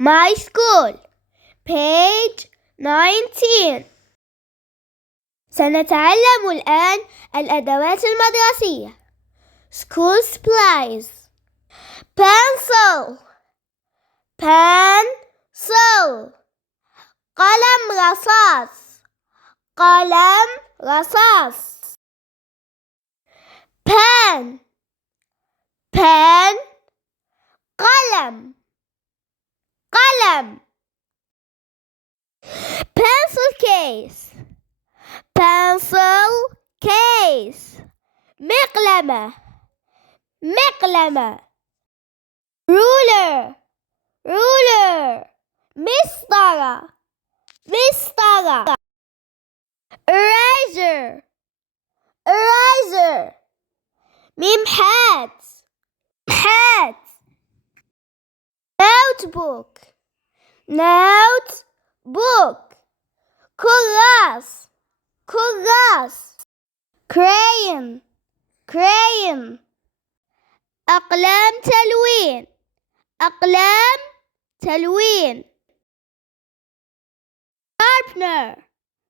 My school. Page 19. سنتعلم الآن الأدوات المدرسية. School supplies. Pencil. Pencil. قلم رصاص. قلم رصاص. Pen. Pen. قلم. قلم. Pencil case. Pencil case. مقلمة. مقلمة. Ruler. Ruler. مسطرة. مسطرة. Eraser. Eraser. ممحات. ممحات. Notebook. Notebook. كراس. كراس. Crayon. Crayon. أقلام تلوين. أقلام تلوين. Sharpener.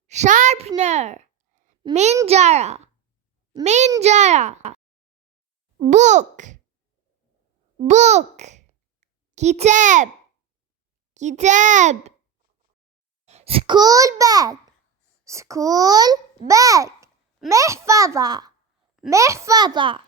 Sharpener. منجرة. منجرة. Book. Book. كتاب. كتاب. School bag. School bag. محفظة. محفظة.